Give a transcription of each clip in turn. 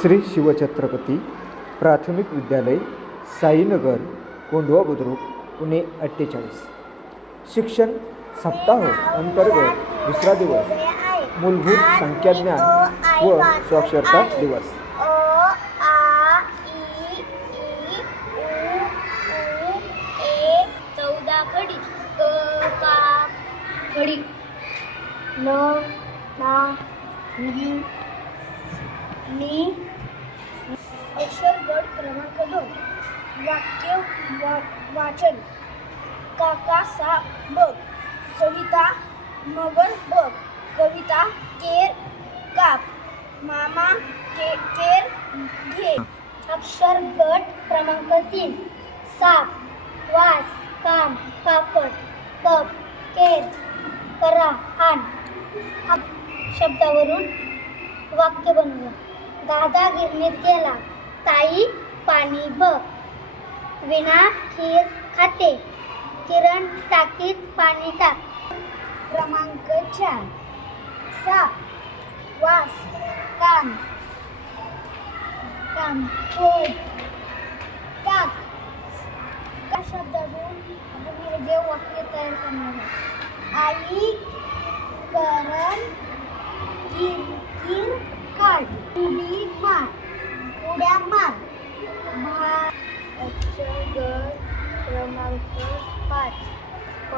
श्री शिवछत्रपती प्राथमिक विद्यालय साईनगर कोंढवा बुद्रुक पुणे अठ्ठेचाळीस. शिक्षण सप्ताह अंतर्गत दुसरा दिवस मूलभूत संख्याज्ञान व साक्षरता दिवस. अ आ न ना नी वाक्य वा वाचन. काका सा बघ. सविता मगर बघ. कविता केर काप. मामा के केर घे. अक्षर गट क्रमांक तीन. साप वास काम पापड कप केर करा आण शब्दावरून वाक्य बनवलं दादा गिरणीत गेला. ताई पाणी बघ. विना खीर खाते किरण टाकीत पाणी टाक. क्रमांक चार. साप वास. काम काम पोट टाक. त्या शब्दातून आपण हे जे वाक्य तयार करणार आई करण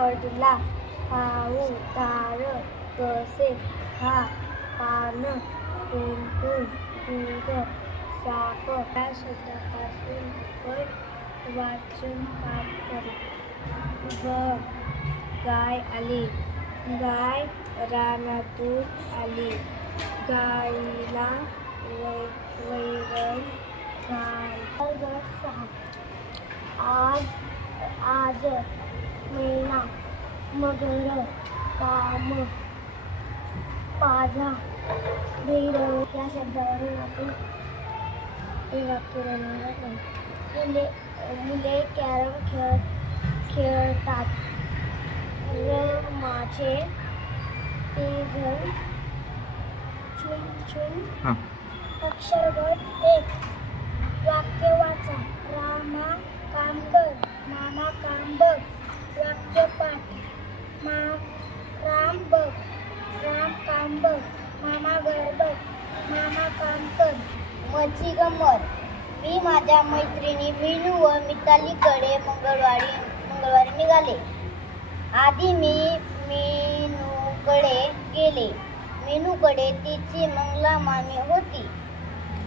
पडला. पाऊ तार कसे हा पान टुनटुन फुग साप या शब्दापासून पण वाचून पाठ कर. व गाय आली. गाय रानातून आली. गाईला वै वैरण घाल. सहा आज आज महिना मगर काम पाझा भैरव या शब्दावरून आपण हे वाक्य मुले मुले कॅरम खेळ खेळतात. रमाचे ते जण चुन चुन हां. अक्षरगट एक. अंतर मची गंमत मी माझ्या मैत्रिणी मीनू व मितालीकडे मंगळवारी मंगळवारी निघाले. आधी मी मीनूकडे गेले. मीनूकडे तिची मंगला मामी होती.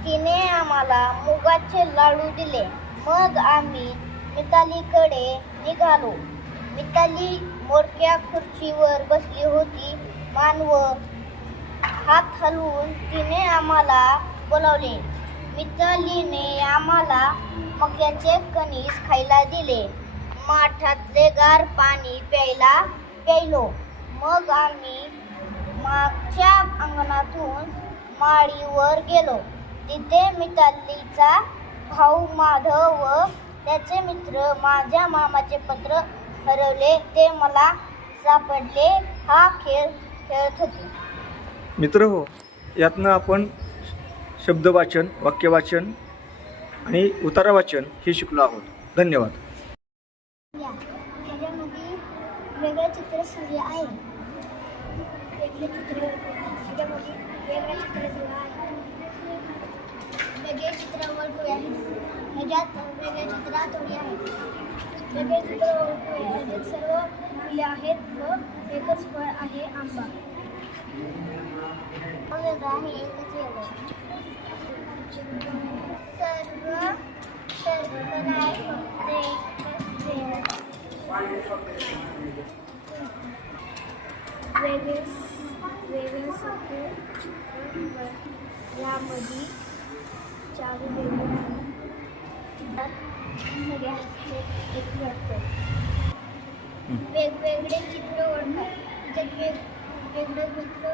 तिने आम्हाला मुगाचे लाडू दिले. मग आम्ही मितालीकडे निघालो. मिताली मोरक्या खुर्चीवर बसली होती. मानव हात हलवून तिने आम्हाला बोलावले. मितालीने आम्हाला मक्याचे कणीस खायला दिले. माठातले गार पाणी प्यायला प्यायलो. मग आम्ही मागच्या अंगणातून माळीवर गेलो. तिथे मितालीचा भाऊ माधव व त्याचे मित्र माझ्या मामाचे पत्र हरवले. ते मला सापडले. हा खेळ खेळत होते. मित्र हो यातनं आपण शब्द वाचन वाक्य वाचन आणि उतारा वाचन हे शिकलो आहोत. धन्यवाद. वेगळं चित्र सूर्य आहे. वेगळे चित्र वेगळं चित्र वेगळे चित्र ओळखू आहे ह्याच्यात आहेत. वेगळे चित्र ओळखू सर्व फुले आहेत व एकच फळ आहे आंबा. वेगळे वेगळे सगळे यामध्ये चार वेगळे सगळ्यांचे एक वाटतं वेगवेगळे चित्र ओळखतात. त्याच्यात वेग वेगळे चित्र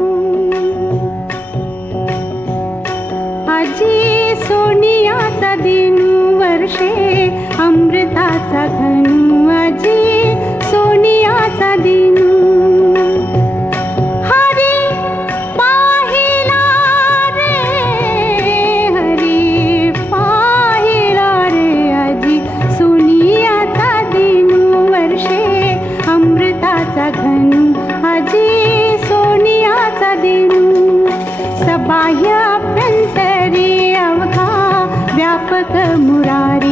अमृताचा घनू आजी सोनियाचा दिनू. हरी पाहिला रे हरी पाहिला रे आजी सोनियाचा दिनू वर्षे अमृताचा घनू आजी सोनियाचा दिनू. सबाह्य अभ्यंतरी अवघा व्यापक मुरारी